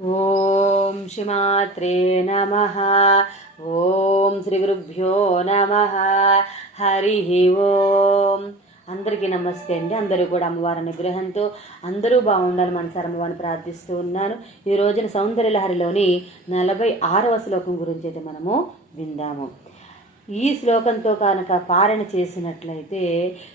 ఓం శ్రీమాత్రే నమ. ఓం శ్రీ గురుభ్యో నమ. హరి ఓం. అందరికీ నమస్తే అండి. అందరూ కూడా అమ్మవారి అనుగ్రహంతో అందరూ బాగుండాలి మనసారి అమ్మవారిని ప్రార్థిస్తూ ఉన్నాను. ఈ రోజున సౌందర్యలహరిలోని నలభై ఆరవ శ్లోకం గురించి అయితే మనము విందాము. ఈ శ్లోకంతో కనుక పారణ చేసినట్లయితే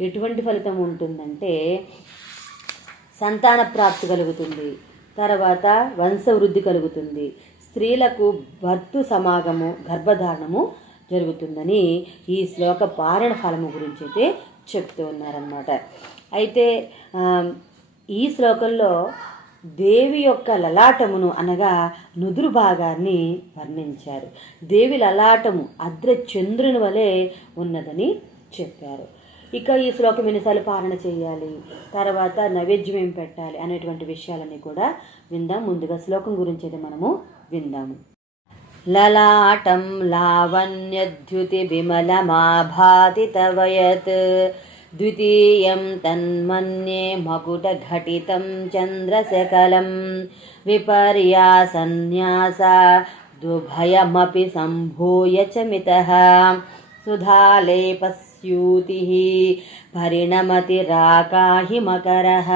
ఎటువంటి ఫలితం ఉంటుందంటే సంతాన ప్రాప్తి కలుగుతుంది. తర్వాత వంశవృద్ధి కలుగుతుంది. స్త్రీలకు భర్తు సమాగము గర్భధారణము జరుగుతుందని ఈ శ్లోక పారణ ఫలము గురించి అయితే చెప్తూ ఉన్నారనమాట అయితే ఈ శ్లోకంలో దేవి యొక్క లలాటమును అనగా నుదురు భాగాన్ని వర్ణించారు. దేవి లలాటము అద్ర చంద్రుని వలె ఉన్నదని చెప్పారు. ఇక ఈ శ్లోకం ఎన్నిసార్లు పాలన చేయాలి? తర్వాత నైవేద్యం ఏం పెట్టాలి అనేటువంటి విషయాలన్నీ కూడా విందాం. ముందుగా శ్లోకం గురించి అయితే మనము విందాము లలాటం లావణ్యద్యుతి విమలమాభాతి తవయత్ ద్వితీయం తన్మన్యే మకుటఘటితం చంద్రశకలం. విపర్యాసన్యాస దుభయమపి సంభూయ చ మితః. సుధాలేపస్యూతి పరిణమతి రాకాహి మకరః.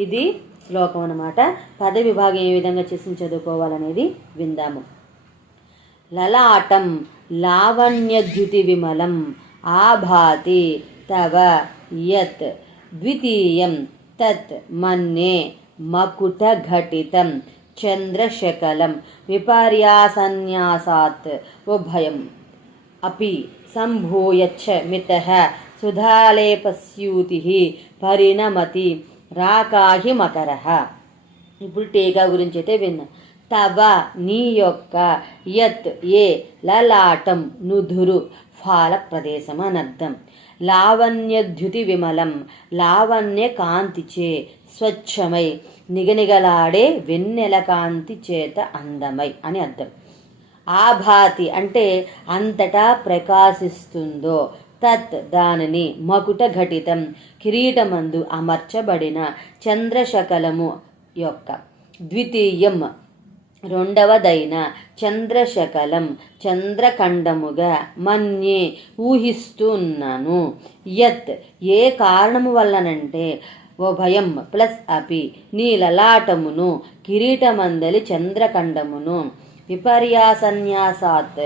ఇది శ్లోకం అన్నమాట. పద విభాగం ఏ విధంగా చేసి చదువుకోవాలనేది విందాము. లలాటం లావణ్యద్యుతి విమలం ఆభాతి తవ యత్ ద్వితీయం తత్ మన్యే మకుటఘటితం చంద్రశకలం విపర్యాసన్యాసాత్. ఉభయం అపి సంభూయచ్చ మిత సుధాలేపస్యూతి పరిణమతి రాకాహి మకర. ఇప్పుడు టీకా గురించి అయితే విన్నాం తవ నీ యొక్క యత్ ఏ లలాటం నుధురు ఫాల ప్రదేశం అనర్థం లావణ్యద్యుతి విమలం లావణ్య కాంతిచే స్వచ్ఛమై నిగనిగలాడే వెన్నెల కాంతి చేత అందమై అని అర్థం. ఆభాతి అంటే అంతటా ప్రకాశిస్తుందో. తత్ దానిని మకుట ఘటితం. కిరీటమందు అమర్చబడిన చంద్రశకలము యొక్క ద్వితీయం. రెండవదైన చంద్రశకలం. చంద్రఖండముగా మన్యే ఊహిస్తున్నాను. యత్ ఏ కారణము వల్లనంటే ఉభయం ప్లస్ అపి. నీ లలాటమును కిరీటమందలి చంద్రఖండమును. విపర్యాసన్యాసాత్.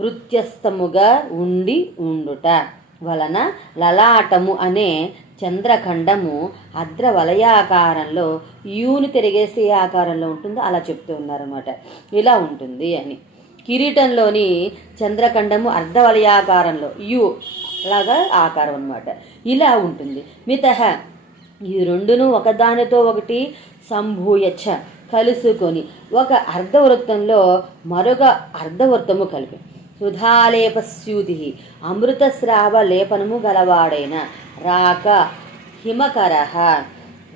వృత్యస్తముగా ఉండి ఉండుట వలన లలాటము అనే చంద్రఖండము అద్ర వలయాకారంలో యూని తిరిగేస్తే ఏ ఆకారంలో ఉంటుందో అలా చెప్తూ ఉన్నారన్నమాట. ఇలా ఉంటుంది అని. కిరీటంలోని చంద్రఖండము అర్ధవలయాకారంలో యు లాగా ఆకారం అన్నమాట. ఇలా ఉంటుంది. మిత. ఈ రెండును ఒకదానితో ఒకటి సంభూయచ్చ. కలుసుకొని ఒక అర్ధవృత్తంలో మరొక అర్ధవృత్తము కలిపి. సుధాలేపస్యూతి అమృతస్రావ లేపనము గలవాడైన రాక హిమకర.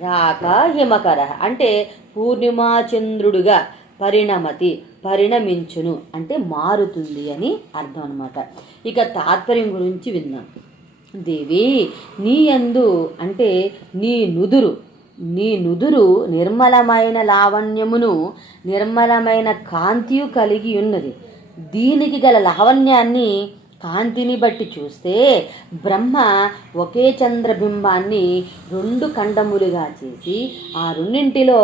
రాక హిమకర అంటే పూర్ణిమాచంద్రుడుగా పరిణమతి పరిణమించును అంటే మారుతుంది అని అర్థం అనమాట ఇక తాత్పర్యం గురించి విందాం. దేవి నీ యందు అంటే నీ నుదురు. నీ నుదురు నిర్మలమైన లావణ్యమును నిర్మలమైన కాంతియు కలిగి ఉన్నది. దీనికి గల లావణ్యాన్ని కాంతిని బట్టి చూస్తే బ్రహ్మ ఒకే చంద్రబింబాన్ని రెండు ఖండములుగా చేసి ఆ రెండింటిలో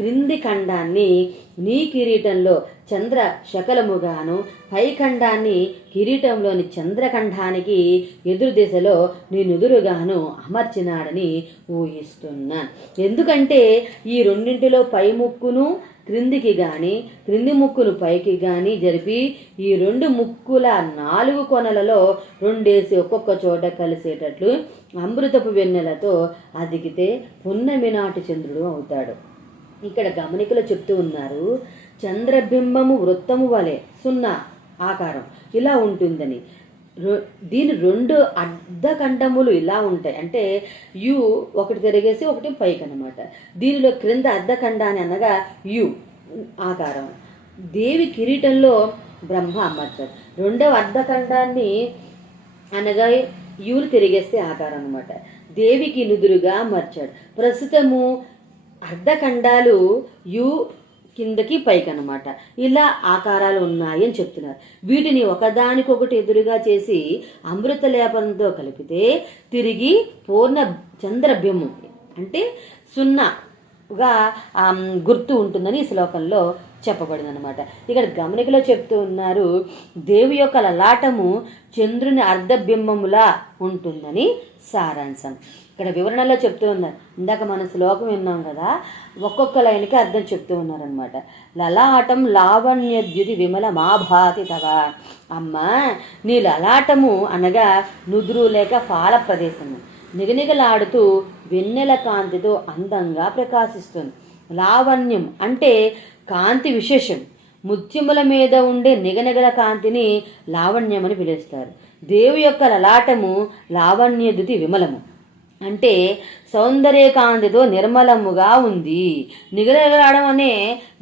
క్రింది ఖండాన్ని నీ కిరీటంలో చంద్ర శకలముగాను పై ఖండాన్ని కిరీటంలోని చంద్రఖండానికి ఎదురు దిశలో నేనెదురుగాను అమర్చినాడని ఊహిస్తున్నా. ఎందుకంటే ఈ రెండింటిలో పై ముక్కును క్రిందికి గాని క్రింది ముక్కును పైకి గాని జరిపి ఈ రెండు ముక్కుల నాలుగు కొనలలో రెండేసి ఒక్కొక్క చోట కలిసేటట్లు అమృతపు వెన్నెలతో అదిగితే పున్నమి నాటి చంద్రుడు అవుతాడు. ఇక్కడ గమనికలు చెప్తూ ఉన్నారు. చంద్రబింబము వృత్తము వలె సున్నా ఆకారం ఇలా ఉంటుందని. దీని రెండు అర్ధఖండములు ఇలా ఉంటాయి. అంటే యు ఒకటి తిరిగేసి ఒకటి పైకి అనమాట దీనిలో క్రింద అర్ధఖండాన్ని అనగా యు ఆకారం. దేవి కిరీటంలో బ్రహ్మ అమర్చారు రెండవ అర్ధఖండాన్ని అనగా యూలు తిరిగేస్తే ఆకారం అనమాట దేవికి నుదురుగా అమర్చాడు. ప్రస్తుతము అర్ధఖండాలు యు కిందకి పైకి అన్నమాట ఇలా ఆకారాలు ఉన్నాయి అని చెప్తున్నారు. వీటిని ఒకదానికొకటి ఎదురుగా చేసి అమృత లేపనంతో కలిపితే తిరిగి పూర్ణ చంద్రబింబం అంటే సున్నాగా గుర్తు ఉంటుందని ఈ శ్లోకంలో చెప్పబడింది అనమాట ఇక్కడ గమనికలో చెప్తూ ఉన్నారు దేవి యొక్క లలాటము చంద్రుని అర్ధబింబములా ఉంటుందని సారాంశం. ఇక్కడ వివరణలో చెప్తూ ఉన్నారు. ఇందాక మన శ్లోకం విన్నాం కదా ఒక్కొక్క లైన్కి అర్థం చెప్తూ ఉన్నారనమాట లలాటం లావణ్యద్యుతి విమల మాభాతి తవ. అమ్మ నీ లలాటము అనగా నుదురు లేక ఫాల ప్రదేశము. నిగనిగలాడుతూ వెన్నెల కాంతితో అందంగా ప్రకాశిస్తుంది. లావణ్యం అంటే కాంతి విశేషం. ముత్యముల మీద ఉండే నిగనిగల కాంతిని లావణ్యం అని పిలుస్తారు. దేవు యొక్క లలాటము లావణ్యదుతి విమలము. అంటే సౌందర్యకాంతితో నిర్మలముగా ఉంది. నిగనగలాడడం అనే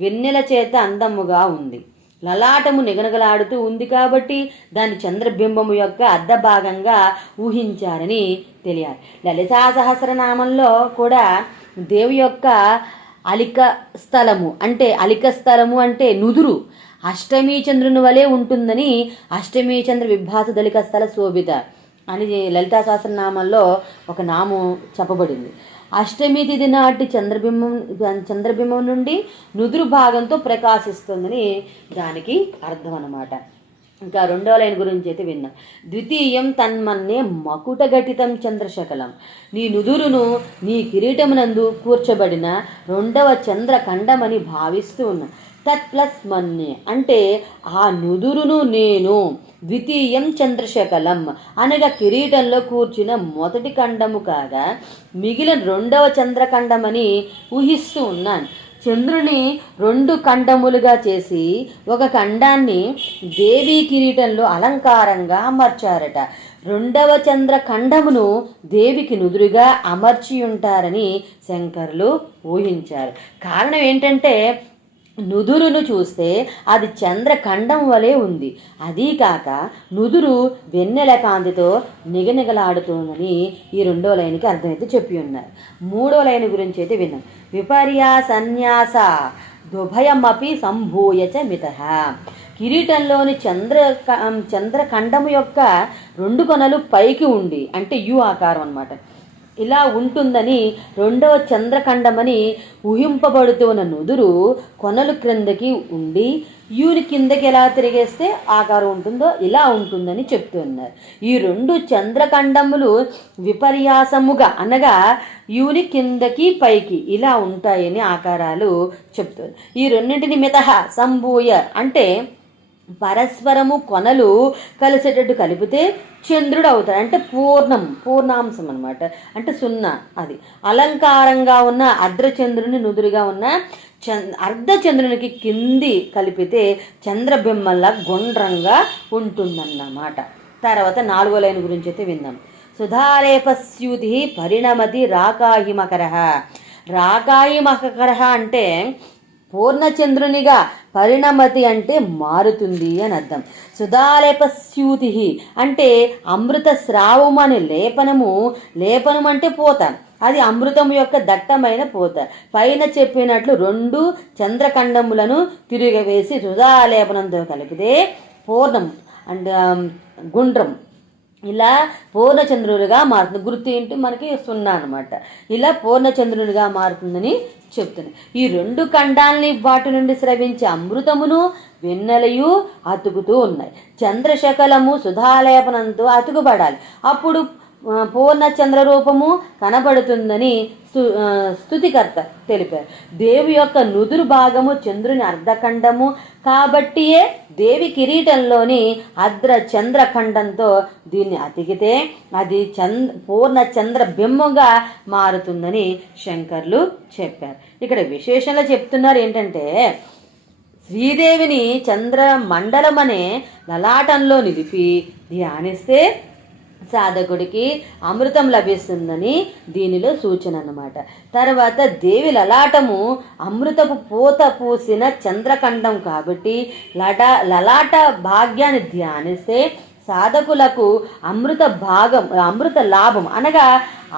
వెన్నెల చేత అందముగా ఉంది. లలాటము నిగనగలాడుతూ ఉంది కాబట్టి దాని చంద్రబింబము యొక్క అర్ధ భాగంగా ఊహించారని తెలియాలి. లలితా సహస్రనామంలో కూడా దేవి యొక్క అలిక స్థలము అంటే అలిక స్థలము అంటే నుదురు. అష్టమీ చంద్రుని వలె ఉంటుందని అష్టమీ చంద్ర విభాస దళిక స్థల శోభిత. అని లలితా సహస్రనామంలో ఒక నామం చెప్పబడింది. అష్టమి తిథి నాటి చంద్రబింబం చంద్రబింబం నుండి నుదురు భాగంతో ప్రకాశిస్తుందని దానికి అర్థం అన్నమాట. ఇంకా రెండవ లైన్ గురించి అయితే విన్నాం. ద్వితీయం తన్మన్నే మకుటఘటితం చంద్రశకలం. నీ నుదురును నీ కిరీటమునందు కూర్చబడిన రెండవ చంద్రఖండమని భావిస్తూ ఉన్నా. తత్ ప్లస్ మన్నే అంటే ఆ నుదురును నేను ద్వితీయం చంద్రశకలం. అనగా కిరీటంలో కూర్చున్న మొదటి ఖండము కాగా మిగిలిన రెండవ చంద్రఖండమని ఊహిస్తూ ఉన్నాను. చంద్రుని రెండు ఖండములుగా చేసి ఒక ఖండాన్ని దేవీ కిరీటంలో అలంకారంగా అమర్చారట. రెండవ చంద్ర ఖండమును దేవికి నుదురుగా అమర్చి ఉంటారని శంకర్లు ఊహించారు. కారణం ఏంటంటే నుదురును చూస్తే అది చంద్రఖండం వలె ఉంది. అదీ కాక నుదురు వెన్నెల కాంతితో నిగనిగలాడుతుందని ఈ రెండో లైన్కి అర్థమైతే చెప్పి ఉన్నారు. మూడో లైన్ గురించి అయితే విన్నాం. విపర్యా సన్యాస దుభయమపి సంభూయచ మిత. కిరీటంలోని చంద్ర చంద్రఖండము యొక్క రెండు కొనలు పైకి ఉండి అంటే యు ఆకారం అన్నమాట. ఇలా ఉంటుందని రెండవ చంద్రఖండమని ఊహింపబడుతున్న నుదురు కొనలు క్రిందకి ఉండి యూని కిందకి ఎలా తిరిగేస్తే ఆకారం ఉంటుందో ఇలా ఉంటుందని చెప్తున్నారు. ఈ రెండు చంద్రఖండములు విపర్యాసముగా అనగా యూని కిందకి పైకి ఇలా ఉంటాయని ఆకారాలు చెప్తున్నారు. ఈ రెండింటిని మితహ సంభూయ అంటే పరస్పరము కొనలు కలిసేటట్టు కలిపితే చంద్రుడు అవుతాడు అంటే పూర్ణం పూర్ణాంశం అనమాట అంటే సున్నా అది. అలంకారంగా ఉన్న అర్ధచంద్రుని నుదురుగా ఉన్న చంద్ అర్ధచంద్రునికి కింది కలిపితే చంద్రబిమ్మల్లా గుండ్రంగా ఉంటుందన్నమాట. తర్వాత నాలుగో లైన్ గురించి అయితే విందాం. సుధారేపస్యూతి పరిణమతి రాకాహిమకర. మకర రాకాయి మకర అంటే పూర్ణచంద్రునిగా పరిణమతి అంటే మారుతుంది అని అర్థం. సుధాలేపస్యూతి అంటే అమృత స్రావము అనే లేపనము లేపనం అంటే పోత. అది అమృతం యొక్క దట్టమైన పోత. పైన చెప్పినట్లు రెండు చంద్రఖండములను తిరిగివేసి సుధాలేపనంతో కలిపితే పూర్ణం అండ్ గుండ్రం. ఇలా పూర్ణచంద్రుడిగా మారుతుంది. గుర్తు ఏంటి? మనకి సున్నా అనమాట ఇలా పూర్ణచంద్రునిగా మారుతుందని చెప్తుంది. ఈ రెండు ఖండాల్ని వాటి నుండి స్రవించే అమృతమును వెన్నెలయు అతుకుతూ ఉన్నాయి. చంద్రశకలము సుధాలేపనంతో అతుకుబడాలి అప్పుడు పూర్ణచంద్ర పూర్ణ రూపము కనబడుతుందని స్థుతికర్త స్తుతికర్త తెలిపారు. దేవి యొక్క నుదురు భాగము చంద్రుని అర్ధఖండము. కాబట్టియే దేవి కిరీటంలోని అద్ర చంద్రఖండంతో దీన్ని అతికితే అది చంద్ర పూర్ణ చంద్ర బింబంగా మారుతుందని శంకర్లు చెప్పారు. ఇక్కడ విశేషంగా చెప్తున్నారు ఏంటంటే శ్రీదేవిని చంద్ర మండలం అనే లలాటంలో నిలిపి ధ్యానిస్తే సాధకుడికి అమృతం లభిస్తుందని దీనిలో సూచన అన్నమాట. తర్వాత దేవి లలాటము అమృతపు పూత పూసిన చంద్రఖండం కాబట్టి లట లలాట భాగ్యాన్ని ధ్యానిస్తే సాధకులకు అమృత భాగం అమృత లాభం అనగా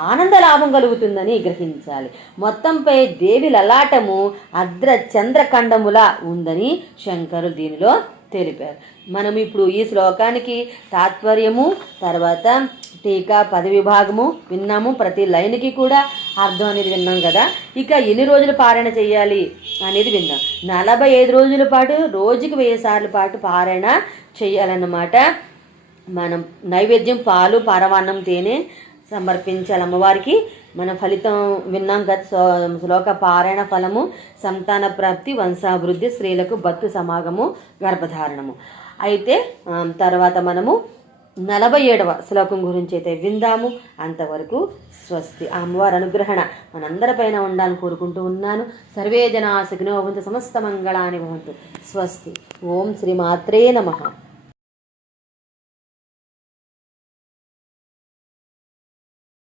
ఆనంద లాభం కలుగుతుందని గ్రహించాలి. మొత్తంపై దేవి లలాటము అద్ర చంద్రఖండములా ఉందని శంకరు దీనిలో తెలిపారు. మనం ఇప్పుడు ఈ శ్లోకానికి తాత్పర్యము తర్వాత టీకా పది విభాగము విన్నాము. ప్రతి లైన్కి కూడా అర్థం అనేది విన్నాం కదా. ఇక ఎన్ని రోజులు పారాయణ చేయాలి అనేది విన్నాం. నలభై ఐదు రోజుల పాటు రోజుకి వెయ్యి సార్లు పాటు పారాయణ చేయాలన్నమాట. మనం నైవేద్యం పాలు పరమాన్నం తేనె సమర్పించాలి అమ్మవారికి. మన ఫలితం విన్నాం కదా శ్లోక పారాయణ ఫలము సంతాన ప్రాప్తి వంశాభివృద్ధి స్త్రీలకు భక్తు సమాగము గర్భధారణము. అయితే తర్వాత మనము నలభై ఏడవ శ్లోకం గురించి అయితే విందాము. అంతవరకు స్వస్తి అమ్మవారి అనుగ్రహణ. మనందరిపైన ఉండాలని కోరుకుంటూ ఉన్నాను. సర్వే జనా సుఖినో భవంతు సమస్త మంగళాని భవంతు. స్వస్తి. ఓం శ్రీ మాత్రే నమః.